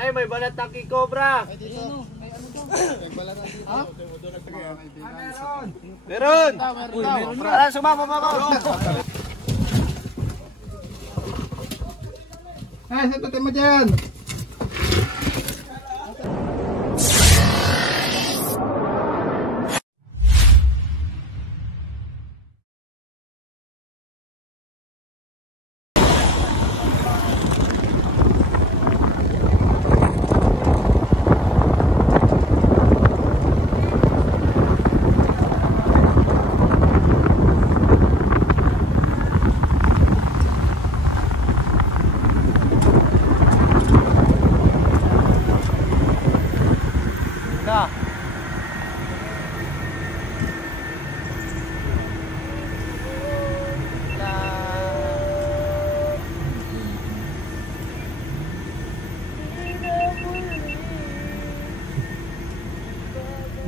Ay, may balat ng King Cobra. Ay, dito. May ano to? May balat ng dito. Ha? Meron! Meron. Tara, sumama mo ako. Ay, saan tayo mo dyan?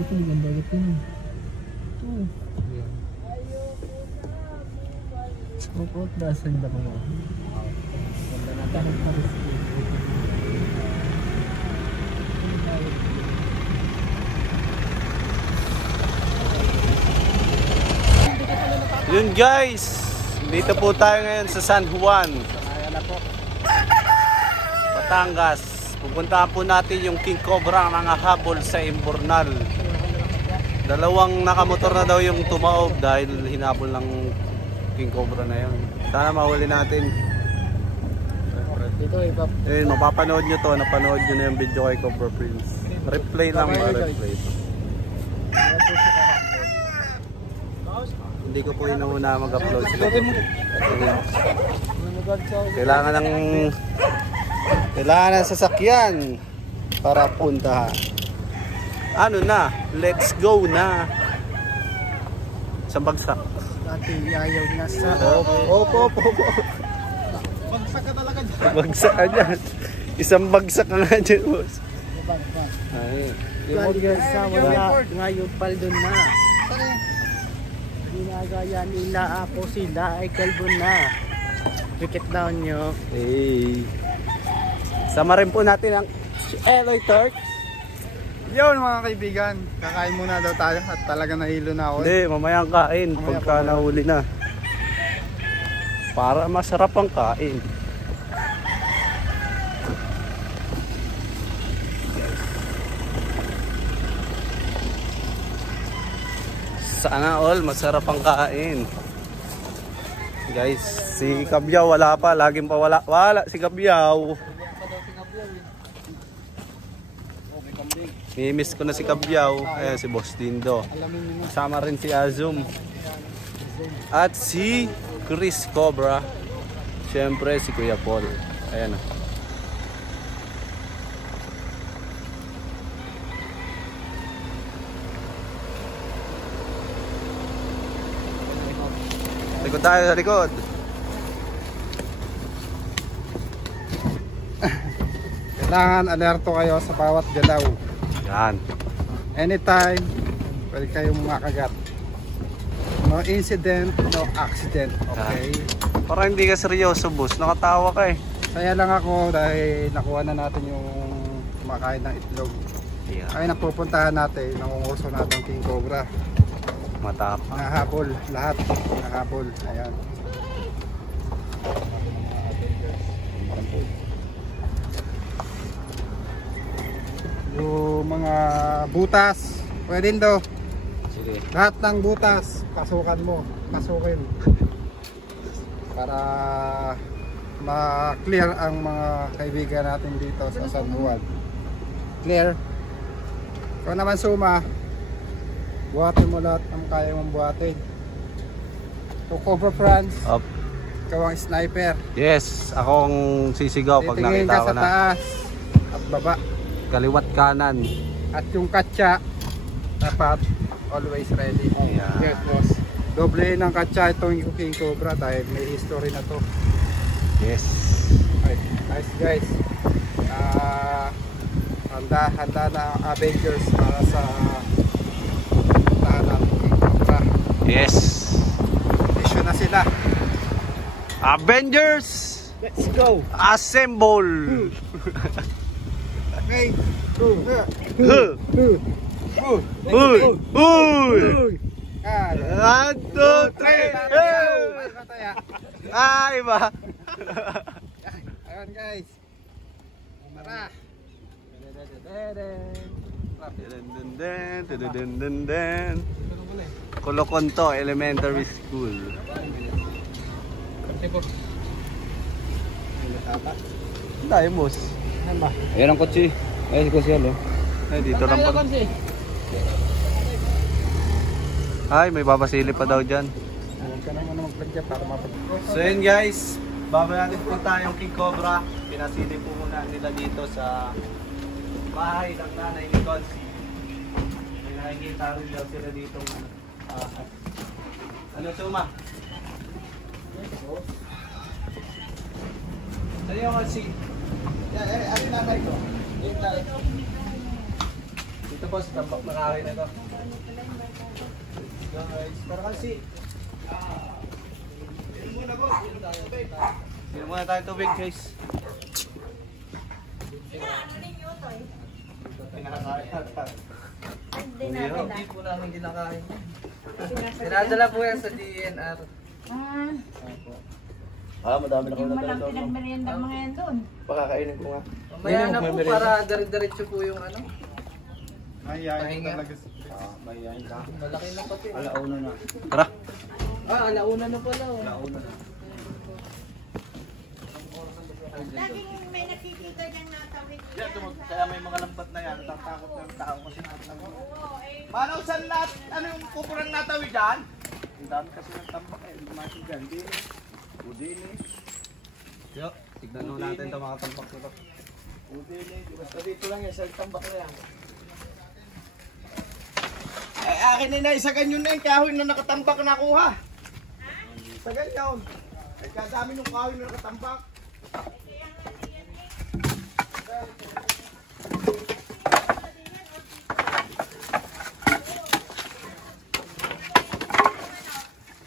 Ito yung bagat yun. Ito. Scope out dasan ba mo? Ganda na tayo pares. Yun guys, dito po tayo ngayon sa San Juan, Batangas. Pupuntahan po natin yung King Cobra ang nangahabol sa Imbornal. Dalawang nakamotor na daw yung tumaob dahil hinabol ng King Cobra na yun. Sana mahuli natin. Eh, mapapanood nyo to, napanood nyo na yung video kay Cobra Prince. Replay lang ba? Replay. Hindi ko po inuuna mag-upload sila. Kailangan ng sasakyan para puntahan. Ano na? Let's go na. Isang bagsak. Dati ayaw na sa... Opo. Bagsak ka talaga dyan. Bagsak ka dyan. Isang bagsak ka nga dyan, boss. Ay. Wala ngayon paldon na. Ginagaya nila ako, sila ay kalbo na. Wicket down nyo. Hey. Sama rin po natin ang Eloy Turks. Yun mga kaibigan, kakain muna daw tayo at talaga nahilo na ako. Hindi, mamayang kain pagka nahuli na. Para masarap ang kain. Sana all masarap ang kain. Guys, si Kabyaw wala pa, laging pa wala si Kabyaw. Mimiss ko na si Kabyaw. Ayan si Boss Dindo. Kasama rin si Azum. At si Chris Cobra. Siyempre si Kuya Paul. Ayan. Likod tayo sa likod. Kailangan alerto kayo sa bawat galaw. Yan. Anytime, pwede kayong makagat. No incident, no accident. Okay? Parang hindi ka seryoso, boss. Nakatawa ka eh. Saya lang ako dahil nakuha na natin yung kumakain ng itlog. Yeah. Ay napupuntahan natin, nangunguso natin King Cobra. Matap. Mga habol, lahat. Mga habol. Ayan. Yung mga butas, pwede daw. Sige. Lahat ng butas, pasukan mo. Pasukin. Para ma-clear ang mga kaibigan natin dito sa San Juan. Clear? Kung naman suma, buhatin mo lahat ng kaya mong buhatin. So Cobra France, Up. ikaw ang sniper. Yes, akong sisigaw pag Titingin nakita ka ko sa na. taas at baba. Kaliwat kanan. At yung katsa, dapat always ready. Yeah. Yes, boss. Doble ng katsa itong King Cobra dahil may history na to. Yes. Okay, nice guys. Handa na ang Avengers para sa puntahan ng King Cobra. Yes. Mission na sila. Avengers! Let's go! Assemble! Okay. Uy! Ah, 1, 2, 3! Ay ba? ayun guys. Tara. Kolokonto Elementary School. Daimos. Ayan ang kotse. Ay, si Kusyal, oh. Ay, dito lang pag... Ay, may babasilip pa daw dyan. Huwag ka naman magpagya para mapag... So yun guys, bago natin punta yung King Cobra, pinasilip po muna nila dito sa bahay ng nanay ni Consi. May nakikita rin daw sila dito. Ano, Suma? Saan yung Consi? Ano yung nanay ko? Dito po sa tambak na kahoy na ito. Guys, tara Consi. Inom muna tayo tubig guys. Hindi po namin kinakain. Dinadala po yan sa DNR. Madami na Yung malang pinagmerienda mga yan doon. Pakakainin ko nga. Mamaya na po para dire-diretso po yung ano. Mahihayin Pahinga. talaga. Mahihayin ka. Malaki na pati. Alauna na. Tara. Alauna na pala. Oh. Alauna na. Laging may nakikita niyang natawid. Kaya may mga lambat na yan, natatakot ng tao kasi natawid. Manaw saan lahat? Ano yung kupurang natawid dyan? Ang dami kasi ng tambak eh, dumating dyan. Udini. Yo, tignan nyo natin ito mga tambak nito. Udini. Basta dito lang yan sa tambak na yan. Ay, akin na isa ganyan na yung kahoy na nakatambak na nakuha. Sa ganyan. Ay, kadami ng kahoy na nakatambak.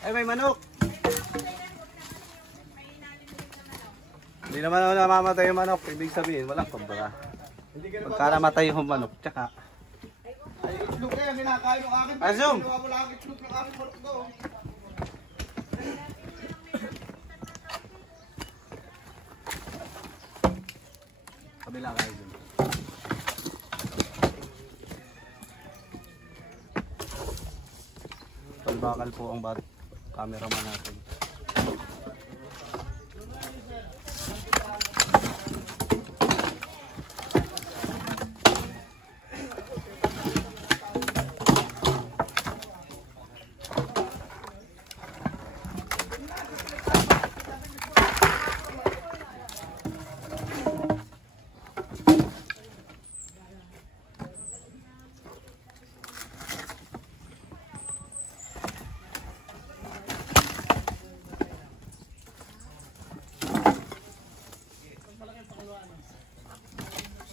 Ay, may manok! Hindi naman ako namamatay yung manok, ibig sabihin, walang pambara. Pagka namatay yung manok, tsaka. Ay, itlog kaya kinakain ng akin. Azum! Wala ang itlog ng aking manok doon. Kabila kayo dun. Palbakal po ang cameraman natin.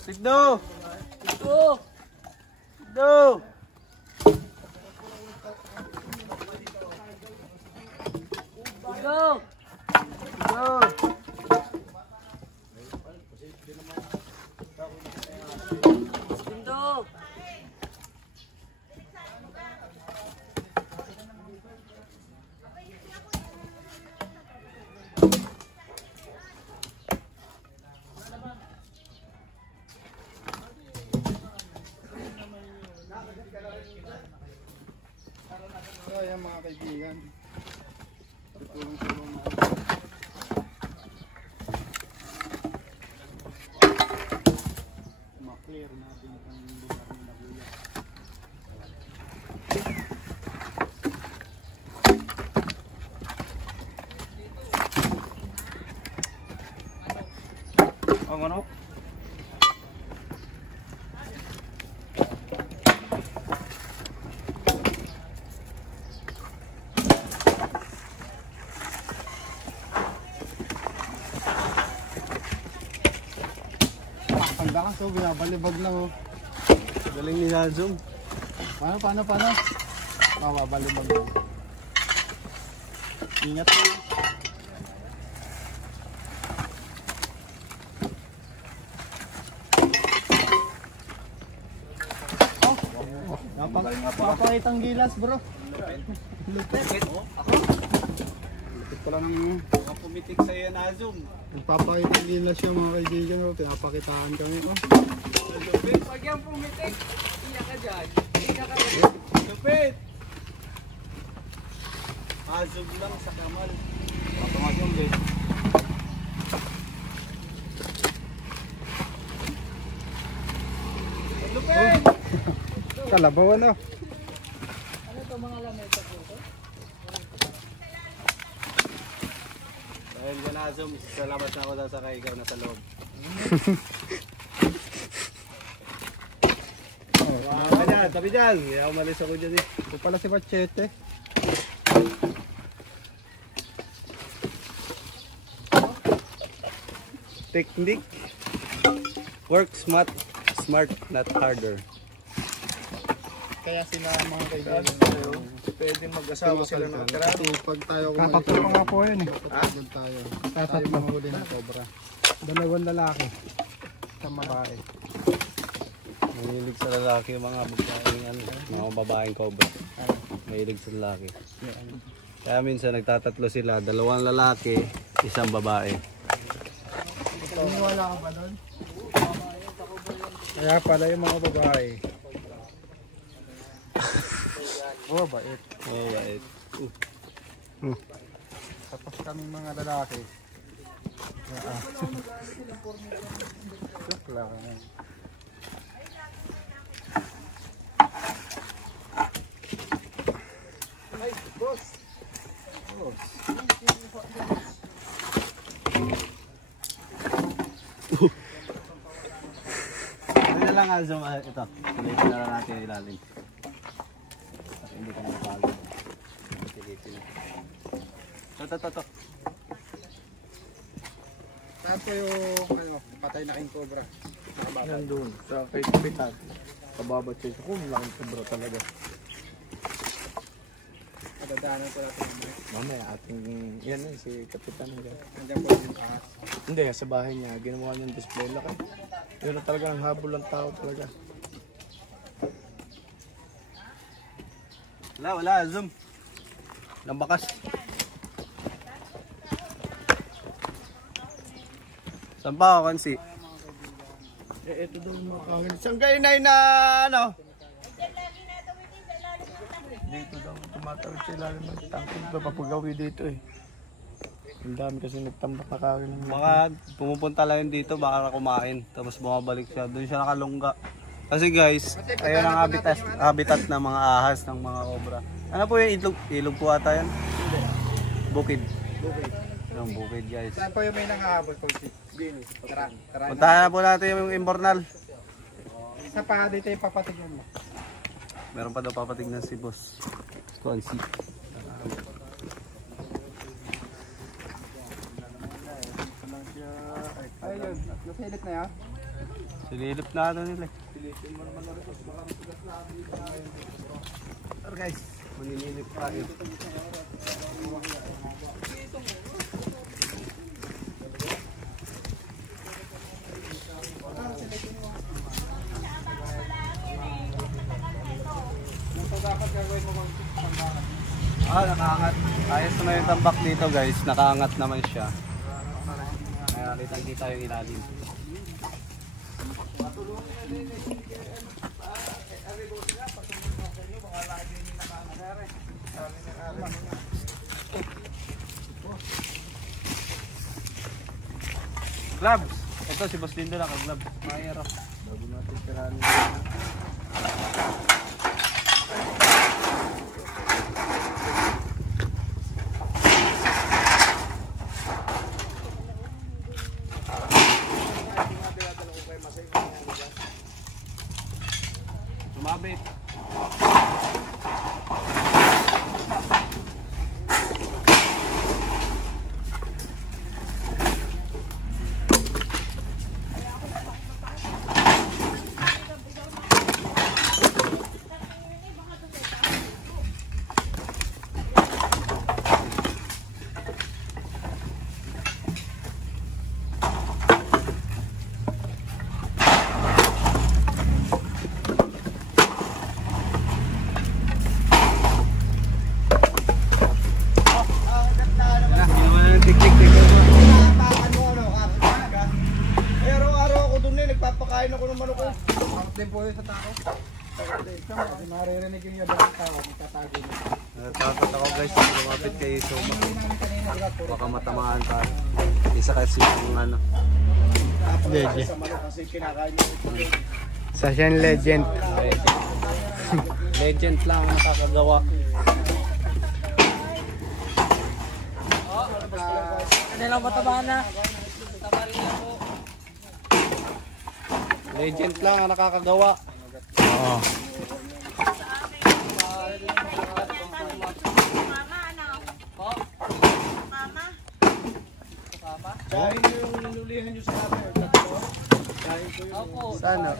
Sigdo! Sigdo! Sigdo! Sigdo! Sigdo! Sigdo! So ayan mga kaibigan. Tutulong-tulong na. Ma-clear natin ang lugar ng Naguya. Ang ano? Tanda ka so, binabalibag lang oh. Galing ni Nazum. Paano? Babalibag lang. Ingat mo. Napakitang gilas bro. Lupit pala ng Mga pumitik sa'yo na Zoom. nagpapakita gilas siya mga kaibigan. Oh. Pinapakitaan kami. Oh. Pag yan pumitik, iyak ka dyan. Lupit! Zoom lang sa kamal. Zoom din. Lupit! Kalabaw ano? Ano to mga lamesa po ito? Dahil dyan na Zoom, sa labas na ako sasakay, ikaw na sa loob. Tabi dyan. Kaya umalis ako dyan eh. Ito pala si Machete. Technique. Work smart, not harder. Kaya sila mga kaibigan. Pwede mag-asawa sila ng karami. Pag tayo katatlo nga po yun eh. Tatatlo tayo. Tayo mahuli ng cobra. Dalawang lalaki. Isang babae. Mahilig sa lalaki yung mga babaeng cobra. Mahilig sa lalaki. Kaya minsan nagtatatlo sila, dalawang lalaki, isang babae. Wala ka ba doon? Kaya pala yung mga babae. Oh, bait. Oh, right. Tapos kaming mga lalaki. Joke lang. Ay, boss. Ano na lang Zoom, ito. Ulitin na lang natin yung ilalim. Kasi hindi ka mapagod. Ulitin. Ito. Saan po yung patay na king cobra? Nandun, sa kay Kapitan. Kababat siya. Kung laking sobra talaga. Madadaanan po natin yung Mamaya ating, yan si Kapitan. nandiyan po yung ahas. Hindi, sa bahay niya, ginawa niyang display laki. Yun na talaga ang habol ng tao talaga. Wala, Zoom. Ang bakas. Saan pa ako, Kansi? Ito daw yung mga kawin. Saan kayo na ano? Dito daw, tumatawid sa ilalim ng tangkid. Papagawi dito eh. Ang dami kasi nagtambak na kawin. Baka pumupunta lang yun dito, baka kumain. Tapos bumabalik siya. Doon siya nakalungga. Kasi guys, ayun ang habitat ng mga ahas, ng mga cobra. Ano po yung itlog? Ilog po ata yan? Bukid. Yung bukid guys. Saan po yung may nangahabol ko? Tara. Puntahan na po natin yung Imbornal. Isa pa dito yung papatigyan mo. Meron pa daw papatignan si boss. Kansi. Ayun, nasilip na yan. Sililip na ano nila. Pero guys, manililip tayo. Nakaangat. Ayos na yung tambak dito guys. Nakaangat naman siya. Kaya kitang-kita yung ilalim. Gloves! Ito si Boss Lindo naka-gloves. Mayroon. Bago natin tirahan. Sumabit. Kakain ako ng manok ko. Takot din po yun sa tao. Kasi maririnig yung yabang ng tao, magtatago na. Natatakot ako guys, lumapit kay Soma. Baka matamaan tayo. Isa kasi yung ano. Legend. Sa manok kasi kinakain niya ito. Sasyan legend. Legend lang ang nakakagawa. Ano lang mataba na? Tama rin ako. Legend lang ang nakakagawa. Oo. Mama, ano? Mama? Dahil yung ninulihan nyo sa amin. Tatlo. Dahil ko yung... Opo. Sana.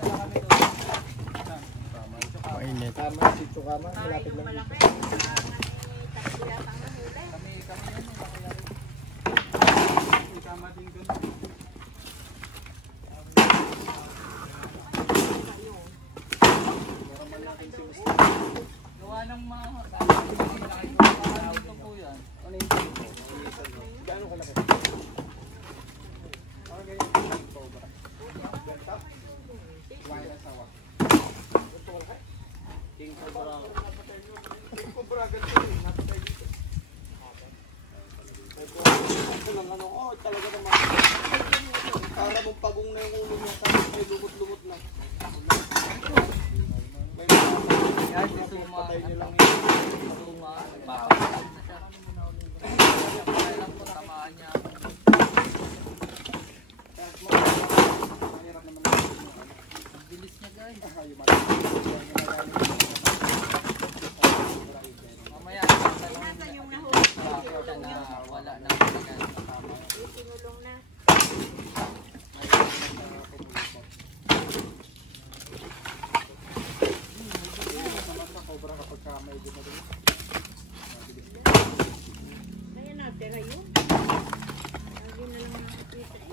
Mainit. Tama, si Tsukama. Malapit lang dito. Tama din doon. Gawa ng mga... Ito po yan. Gaano kalaki? Talaga naman. Para mong pagong na yung ulo niya, tapos may lumot-lumot na. May Yan, si Suma. patay niyo lang yun. Suma. Papapagod na siya. Kaya lang po tamaan niya. Ang bilis niya guys. Mamaya, Nasaan yung nahulog? siya na wala na talaga. Sinulong na. Kaya natira yun. Lagi na lang nakakita eh.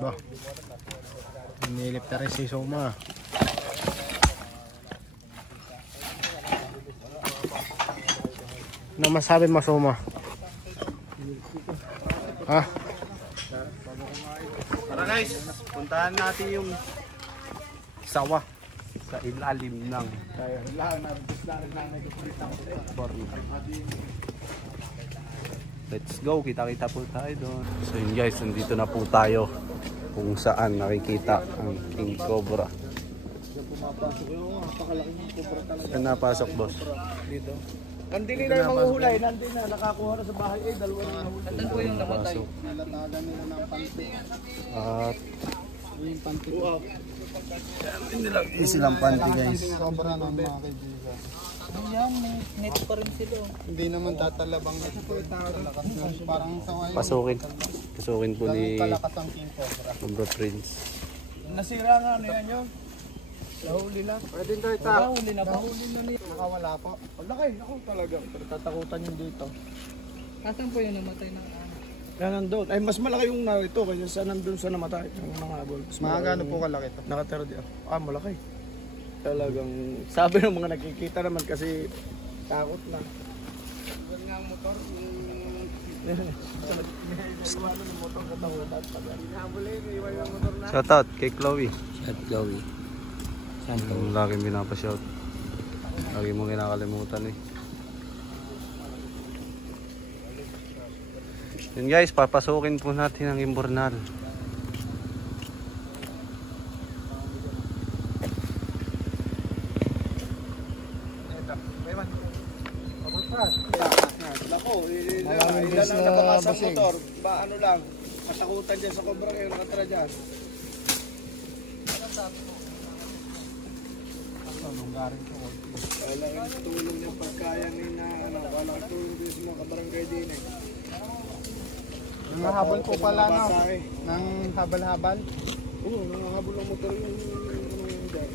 Ba. Nilip na rin si Soma. Ano masabi mo, Soma? Ha? Tara guys, puntahan natin yung sawa sa ilalim ng born. Let's go, kita-kita po tayo doon. So yun guys, nandito na po tayo kung saan nakikita ang King Cobra. Saan napasok, boss? Dito. Nandili na yung mga hulay, nandili na, nakakuha na sa bahay, dalawa na nahulay. Nandun po yung namatay. Nalatagan nila ng panty. At Yung panty. easy lang panty guys. Sobra ng mga kaibigan. Ayan, may net pa rin sila. Hindi naman tatalabang na ito. Kalakas na. Parang sawayin. Pasukin po ni Kalakas ang King Cobra. Cobra Prince. Nasira nga, ano yan yun? Nahuli na. Pwede daw ita. Huli na ba? Nakawala po. Ang laki, ako talaga. Tatakutan yung dito. Kasan po yung namatay ng ano? Yan nandun. Ay, mas malaki yung narito kaysa sa nandun sa namatay. Yung mga habol. Mga gaano po kalaki ito? Nakatira di. Ah, malaki. Talagang, sabi ng mga nakikita naman kasi takot na. Yan nga ang motor. Shoutout kay Chloe. Ang lagi pinapashout. Lagi mo kinakalimutan eh. Yun guys, papasukin po natin ang imburnal. Nako, Maraming ilan beses ang na nabakas ang basing. motor. Ba ano lang, matakutan dyan sa Cobra kayo nakatira dyan. Lunggarin ko. Walang tulong yung pagkaya ni na ano, walang tulong din sa mga kabarangay din eh. Nangahabol po pala no. Basahe. Nang habal-habal. Oo, nangahabol ang motor yung ano yung dyan.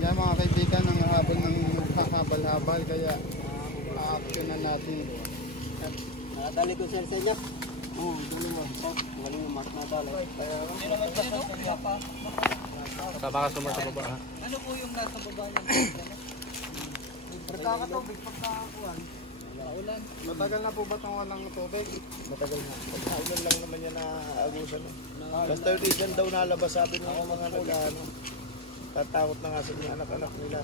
Yan mga kaibigan, nangahabol ng habal-habal. Kaya a-actionan natin. Nakadali ko siya sa inyo. Oo, dali mo. Galing yung mas nadali. Tama ka sumata baba ha? Ano po yung nasa baba niya? Pagkakatubig, pagkakakuhan. Paulan. Matagal na po ba itong walang tubig? Matagal na. Pagkaunan lang naman yan naubusan eh. Basta yung isan daw nalabas sabi ng mga nag-ano. Tatakot na nga sa mga anak-anak nila.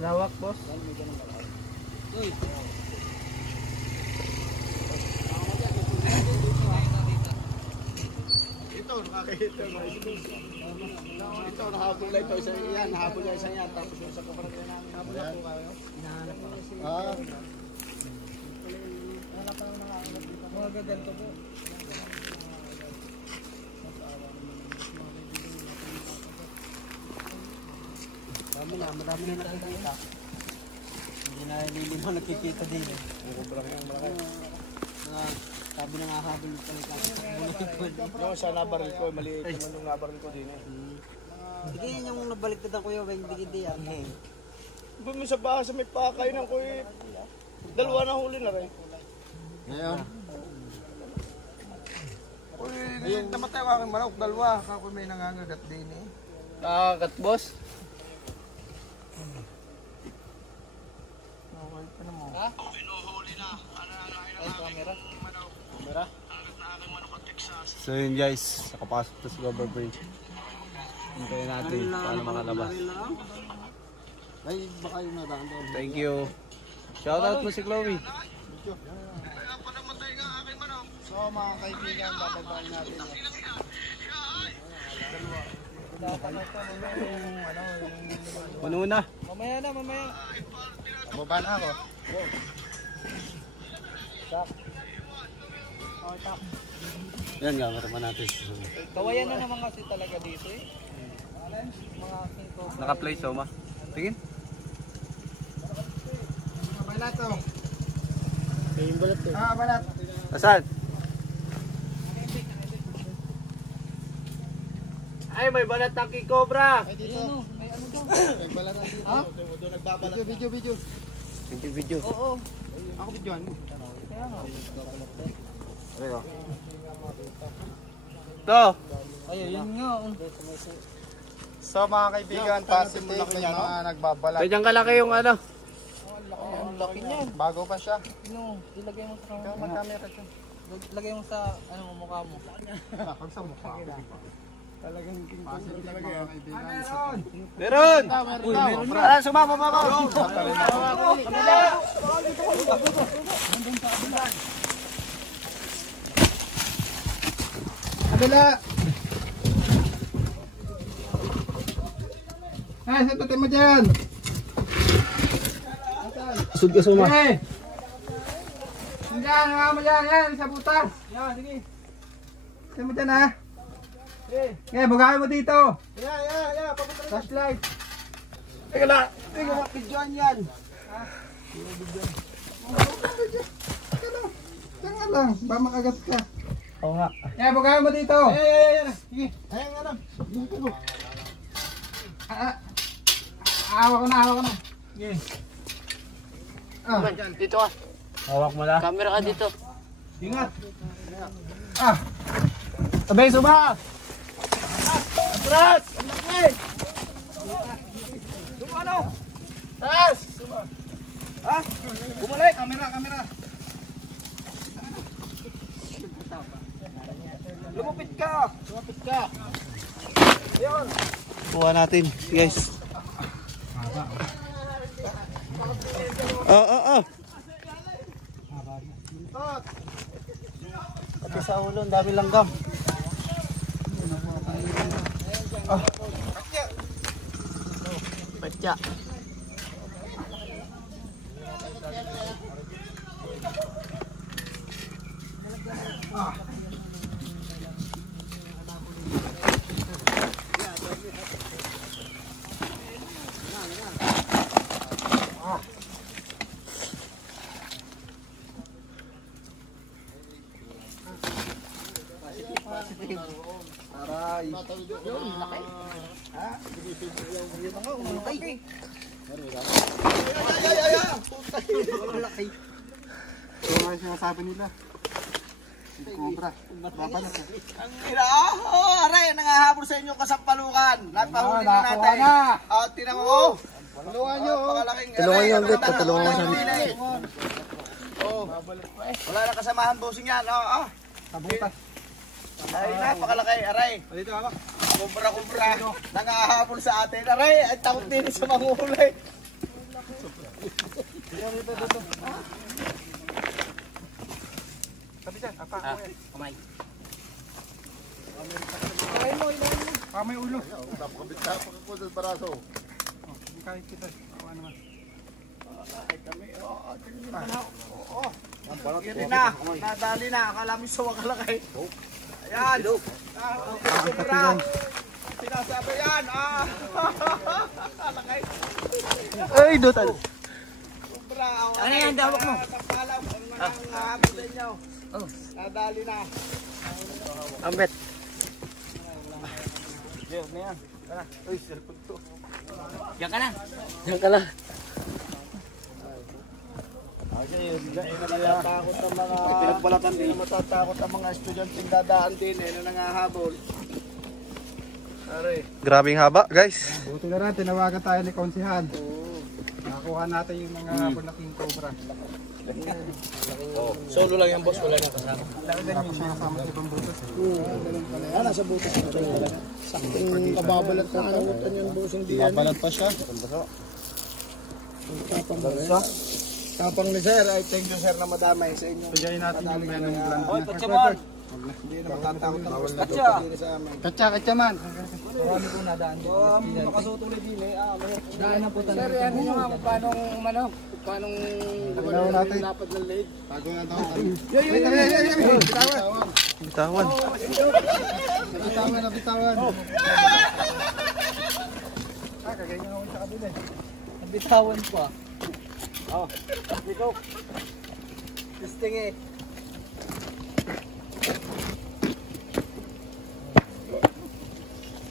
Lawak, boss. Ito, nakakita na ito. Ito, nahabol na ito. Isa yan, nahabol na isa yan. Tapos yung sa kaparagay namin, nahabol na po kayo. Ah. Mga gaganto po. Marami na nakikita. Hindi na lilinaw nakikita din. Sabi na nga habol pa rin kasi. Yung sa nabaril ko, maliit naman yung nabaril ko din eh. Sige, yung nabaliktad ang kuya, bang bigidi yan. Doon mo sa bahay sa may pakay ng kuya. Dalawa na huli na rin. Ngayon, Uy, namatay ko aking manok, dalawa. Kako may nangangagat din eh. Nakakat, boss? Okay pa naman. Ha? So yun guys, nakapasok na si Gover Bridge. Hintayin natin paano makalabas. Ay, baka yung nadaan doon. Thank you. Shoutout mo si Chloe. So mga kaibigan, bababaan natin. Ano na? Mamaya na, mamaya. bababa na ako. Yan nga, maraman natin. Kawayan na naman kasi talaga dito eh. Mga singko. Naka-play Soma. Tingin. Balat to. Balat. Asan? Ay, may balat ng King Cobra. Ay, dito. May ano daw? May balat na dito. Ha? Video. Video. Oo. Ako videoan mo. Kaya nga. Ito. Ay, yun nga. So mga kaibigan, positive may mga nagbabalat. Ganyan kalaki yung ano. Ang laki niyan. Bago pa siya. No, ilagay mo sa Ikaw mag-camera siya. Lagay mo sa ano mukha mo. Pag sa mukha. Talagang positive talaga mga kaibigan. Meron! Uy, meron na. Ah, sumama pa ako. Kabila! Ay, saan tayo mo dyan? Sud ka suma. Hey! Diyan, mga mo dyan. Yan, sa butas. Yan, sige. Saan mo dyan ha? Ngayon, bugahin mo dito. Yeah. Flashlight. Teka na, videoan yan. Tanga lang, ba makagat ka. Oo nga. Ngayon, bugahin mo dito. Sige, ayan nga lang. Awa ko na. Sige. Ah, Dito ka. Hawak mo na. Camera ka dito. Ingat. ah. Sabay, suma! Atras! Ang laki! Ano? Taas! Ha? Bumalik! Kamera! Lumapit ka! Ayun! Kuha natin, guys. Oh. Pati sa ulo, ang dami langgam. Patya. So, ano sinasabi nila? Cobra. Babalat ka. Ang ina! Oh, aray! Nangahabol sa inyong kasampalukan! Napahuli na natin! nakakuha na. Tinan mo! Tulungan nyo. Tulungan nyo ang bit, tulungan mo Oh, wala na kasamahan bossing yan. Sa butas. Ay, napakalaki, aray. Dito ako. Kumbra-kumbra. Nangahabol sa atin. Aray, ay takot din sa manghulay. Sabi dyan, apa. Kamay. May ulo. Tapos ako sa baraso. Kahit kita. Awa naman. Ay kami, Yun na, nadali na. Akala mo sa wakalakay. Ayan. Kumbra. Sinasabi yan. Alakay. Ay, dotal. Kumbra. Ano yan, dawak mo? Alam, ang habol din nyo. Nadali na. Ambet. Diyan ka lang. Diyan ka lang. Matatakot ang mga pinagbalatan din. Matatakot ang mga estudyanteng dadaan din na nangahabol. Aray. Grabing haba, guys. Buti na rin, tinawagan tayo ni Konsihan. Nakakuha natin yung mga hapon na king cobra. Solo lang yan, boss. Wala na kasama. Tapos siya kasama sa ibang butas. Nasa butas ito. Saktong kababalat na anutan yung busing diyan. Kababalat pa siya. Tapang ni sir, I thank you sir na madamay sa inyo. Pagyayin natin yung menong gland Oy, niya. Pachamon! Hindi na matatakot ang bawal na Katsa! doon sa amin. Katsa man. Marami kong nadaan dito. Makasutuloy din eh. Daan na po tayo. Sir, ano nyo nga kung paanong Gawin natin. Lapad ng lead. Bago na daw. Bitawan. Bitawan. Bitawan. Kagaya nga ako sa kabila eh. Nabitawan pa. Dito. Testing eh.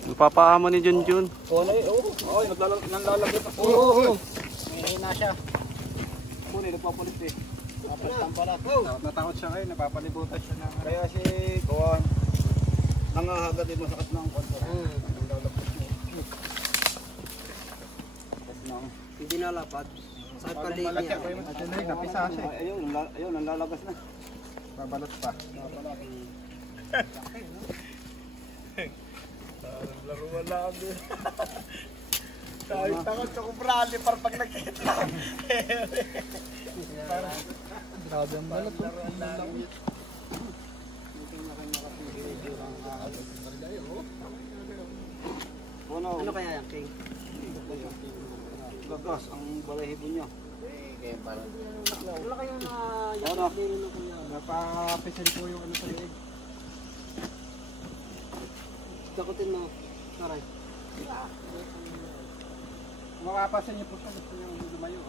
Napapaamo ni Junjun. Naglalagay pa. Oo. May na siya. Kunin, nagpapalit eh. Napalit ang balat. Natakot siya kayo, napapalibutan siya ng... Kaya si Kuwan, nangahaga din masakit ng kontra. Hindi nalapad. Sa Malaki paligid. ako yung At yun ay, napisa siya eh. Ayun, ang lalabas na. Babalot pa. Laruan lang din. Dahil takot sa kumbrali para pag nakita. Grabe ang balot. Ano kaya yan, King? Gagas ang balahibo niya. Wala kayong Ano? Napapisil po yung ano sa liig. takutin mo. Aray. Makapasin niyo po siya, gusto niyo lumayo.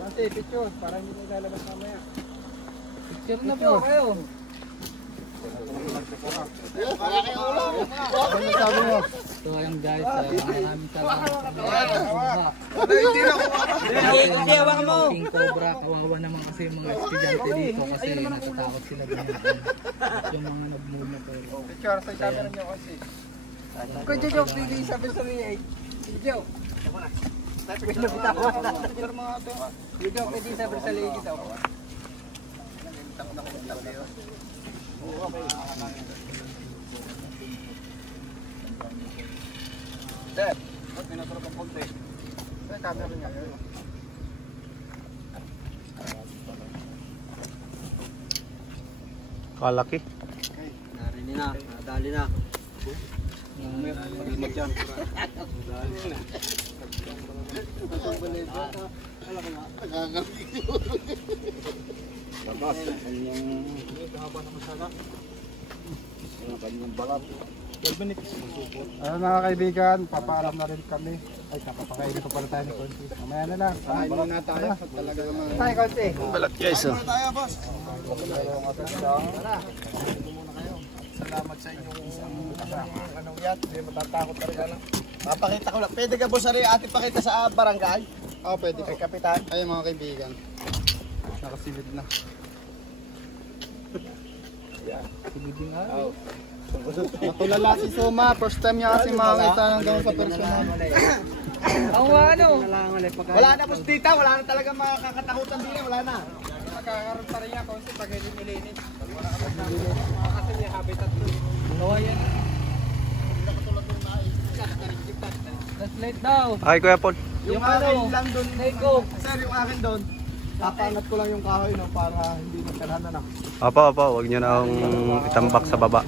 Kasi picture, para hindi na ilalabas mamaya. Picture na po kayo. Malaki ulo. Ano sabi mo? So ayun guys, maraming salamat. Hindi na Hindi, hawakan mo! King Cobra, kawawa naman kasi yung mga estudyante dito kasi natatakot sila ganyan. Yung mga nag-move na pero. Picture, sa camera niyo kasi. Kung Jojo, pwede sabi sa mga Jojo. Pwede bitawan na. Jojo, pwede sabi sa lady daw. Dad, ba't may natulog ang konti? Sa camera niya. Kalaki. Narinig na, nadali na. Pag-imag dyan. Labas, kanyang balat. Mga kaibigan, papaalam na rin kami. Ay, kapapakainin ko pala tayo ni Konsi. Mamaya na lang. Kain muna tayo. Talaga naman. Tayo, Konsi. Balat, guys. Oh. Tayo, boss. Salamat sa inyong anong yan. Hindi matatakot talaga na. Papakita ko lang. Pwede ka, boss, ate pakita sa barangay? Oo, pwede Kay Kapitan? Ay, mga kaibigan. Nakasilid na. Siliding araw. Natulala si Suma. First time niya kasi makakita ng gano'n sa personal. Ang ano? Wala na boss dito, wala na talaga makakatakutan din, wala na. Nakakaroon pa rin niya kung pag nilinis. Kasi may habitat doon. Gawa yan. That's late daw. Okay, Kuya Paul. Yung akin lang doon, sir, yung akin doon. Papangat ko lang yung kahoy no, para hindi magkalahan na. Opo, huwag nyo na akong itambak sa baba.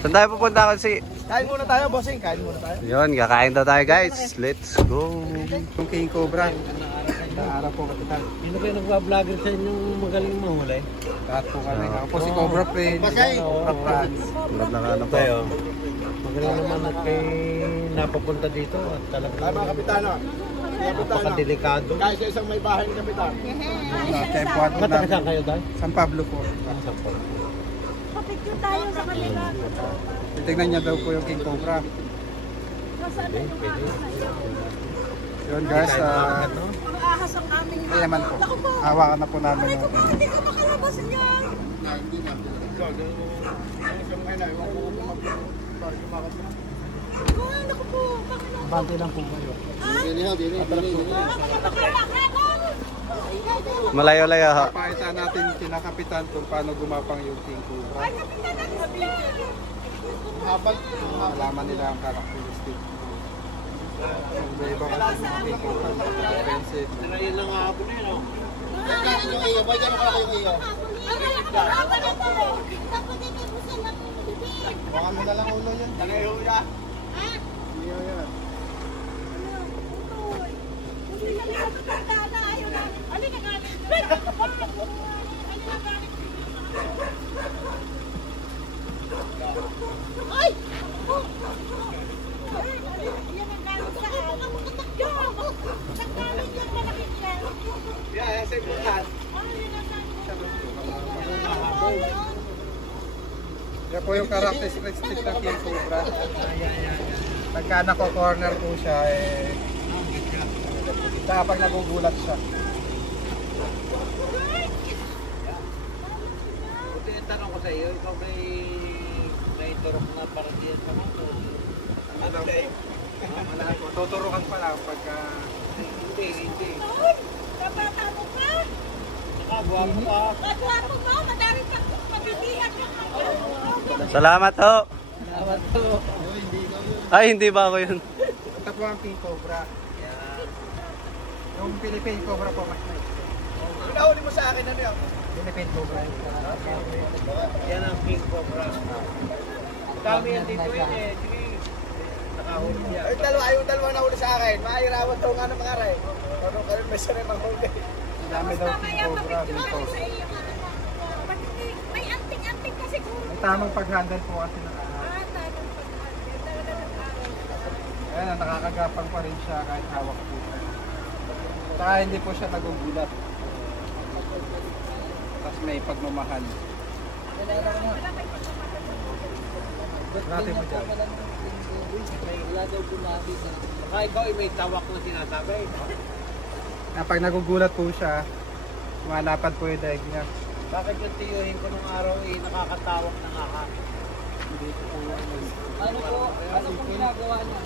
Saan tayo pupunta kasi? Kain muna tayo, bossing. Kain muna tayo. Yun, kakain daw tayo guys. Let's go. Yung King Cobra. Naarap po kapitan. Sino kayo nagbablogger sa inyong magaling mahulay? Lahat po kami. Ako po si Cobra Friend. Cobra Friends. Ulap na ano po. Magaling naman at may napapunta dito at talagang Mga kapitano. napakadelikado. Kahit sa isang may bahay ni kapitan. Tempuan po Mataga namin. kayo dahil? San Pablo po. Kapit tayo sa kanila. Titignan niya daw po yung King Cobra. Nasaan na yung ahas na yun? Yun guys, Ang ahas ang aming ay naman po. Naku po. Hawakan na po namin. Aray ko po, hindi ko makalabas niyan. Ay, naku po. Panginoon. Bante lang po kayo. Malayo-layo ha. Pakita natin kinakapitan kung paano gumapang yung King Cobra. Ay, kapitan na Habang malaman nila ang characteristic. Iba-iba kasi mga King Cobra. Offensive. Yun lang nga po na yun. yung iyo, boy, gano'n ka yung iyo? Baka mo na lang ulo yun. Tangayo ya. Iyo yan. Ay! Yan ang galing sa akin. Nagkalit yung malaki siya. Yeah, sa ibutan. Yan po yung characteristic ng King Cobra. Pagka nako-corner po siya, kapag nagugulat siya. Buti yung tanong ko sa iyo, ikaw may turok na para diyan sa mga. Wala po. Tuturukan pa lang pagka... Hindi. Kabata mo pa? Nakagwapo ka. Kadwapo mo? Madami pang pagbibihan ka. Salamat ho. Salamat po. Ay, hindi ba ako yun? Ito po ang King Cobra. Yung Philippine Cobra po mas nice. Pinahuli mo sa akin, ano yun? Philippine Cobra. Yan ang King Cobra. Dami yan dito yun eh. Sige. Nakahuli niya. Yung dalawa na huli sa akin. Maahirawan daw nga ng mga aray. Ano ka rin, may sarili mang huli. Ang dami daw King Cobra dito. May anting-anting kasi kung Ang tamang pag-handle po kasi ng ayan, nakakagapang pa rin siya kahit hawak po siya. Saka hindi po siya nagugulat. Tapos may pagmamahal. Grabe mo dyan. Wala daw bumabi na. Baka ikaw ay may tawak na sinasabi. Pag nagugulat po siya, malapad po yung daig niya. Bakit yung tiyuhin ko nung araw ay nakakatawak ng ahas? Ano po ginagawa niya?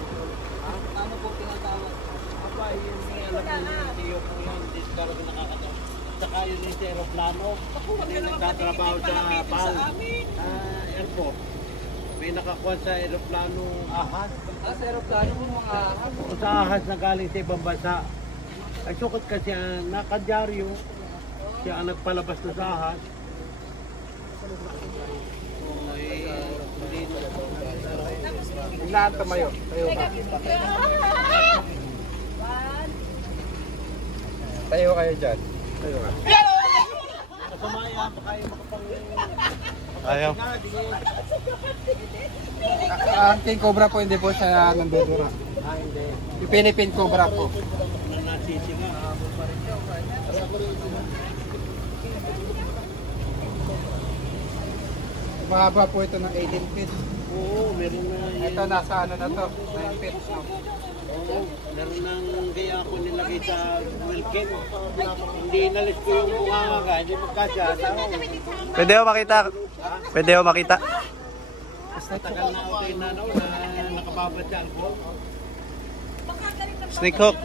Ano po tinatawag? Aba, yun alam niyo yung tiyo ko yun, hindi talaga nakakatawa. Saka yun yung sa aeroplano. May nagtatrabaho sa PAL. Airport. May nakakuha sa aeroplano ahas. Sa aeroplano mo mga ahas? O sa ahas na galing sa ibang bansa. Ay sukot kasi nakadyaryo. Siya ang nagpalabas na sa ahas. Lahat tumayo. Tayo ka. Tayo kayo dyan. Tayo ka. Kasamaya, baka yung makapang... Ayaw. Ang King Cobra po hindi po siya nandudura. Hindi. Yung Philippine Cobra po. Nasisi nga, habol pa rin siya. Mahaba po ito ng 18 feet. Oo, meron na yan. Ito nasa ano na to, 9 feet. No? Oo, meron nang kaya ako nilagay sa Wilkin. Hindi inalis ko yung mukha nga, hindi magkasya. Pwede ho makita. Pwede ho makita. Tagal na ako kay Nanaw na nakababad siya ako. makagaling na Snake hook.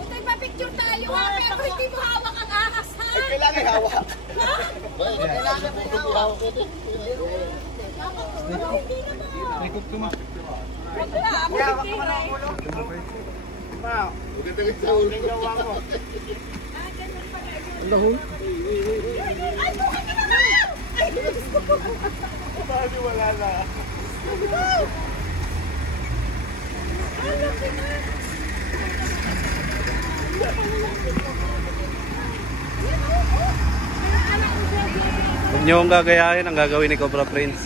Utay pa picture tayo ha, pero hindi mo hawak ang ahas ha. Kailangan hawak. Huwag niyo akong gagayahin ang gagawin ni Cobra Prince.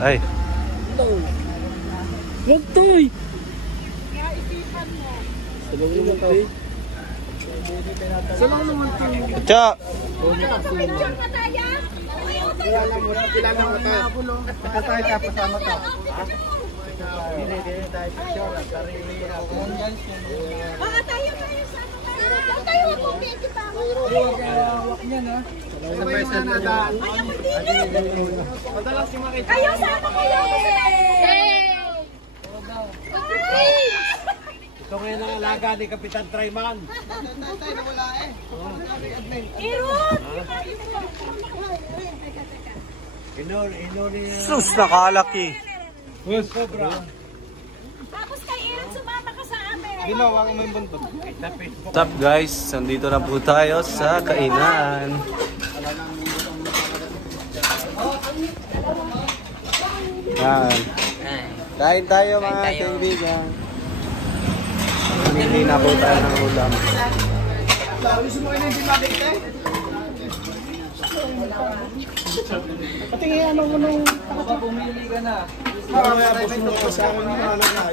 Ay. Cha! Picture na tayo. Kilala mo to. Ito tayo kapasama to. Baka tayo sama tayo. Tayo ako, Betty pa ako. Sa beses na daan. Kayo sama kayo. Ito ngayon ang alaga ni Kapitan Trayman. Irot! Inuri. Sus, nakalaki. Sobra. Tapos kay Irot, sumama ka sa amin. Ginawa ko may buntot. What's up guys? Nandito na po tayo sa kainan. Yan. Kain tayo mga kaibigan. Hindi na po tayo ng ulam.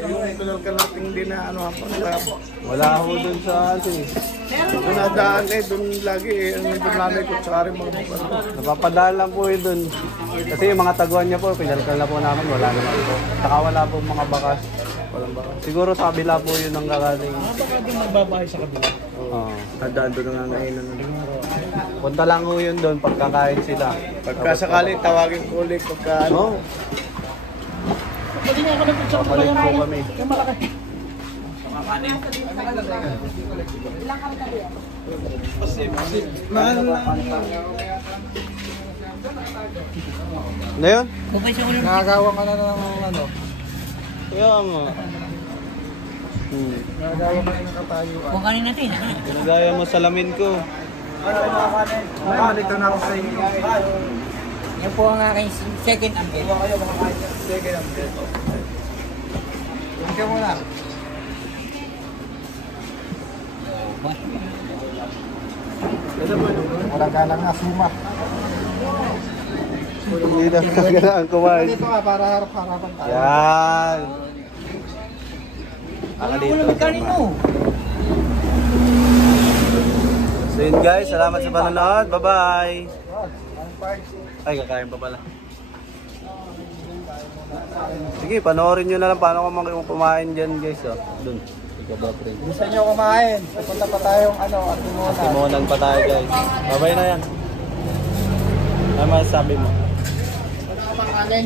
Yung pinagkalating din na ano ako. Wala ako dun sa atin. Doon nadaan doon lagi ang doon nanay ko tsaka rin mga Napapadaan lang po yun dun. Kasi yung mga taguan niya po, pinalkal na po namin, wala naman po. Saka wala po mga bakas. Walang bakas. Siguro sa kabila po yun ang kakaling. Baka doon magbabahay sa kabila. Oo, nadaan doon ang ngainan. Punta lang po yun doon pagkakain sila. pagka sakali tawagin ko ulit pagka Oo. Papalit po kami. Ano yun? Nagagawa ka na ng ano. Kaya nga. Nagagawa ka na ng katayuan. Nagaya mo salamin ko. Dito na ako sa inyo. Yan po ang aking second update. Thank you muna. Wala ka lang asuma. Hindi na kailangan kumain. Dito ka para harap-harapan tayo. Yan. Baka dito. So yun guys, salamat sa panonood. Bye-bye. Ay, kakain pa pala. Sige, panoorin nyo na lang paano ko kumain dyan guys. Oh. Dun. Ikaw ba, friend? Gusto nyo kumain? Pupunta pa tayong Atimonan. Timonan pa tayo guys. Bye-bye na yan. Ano masasabi mo? Pangalan?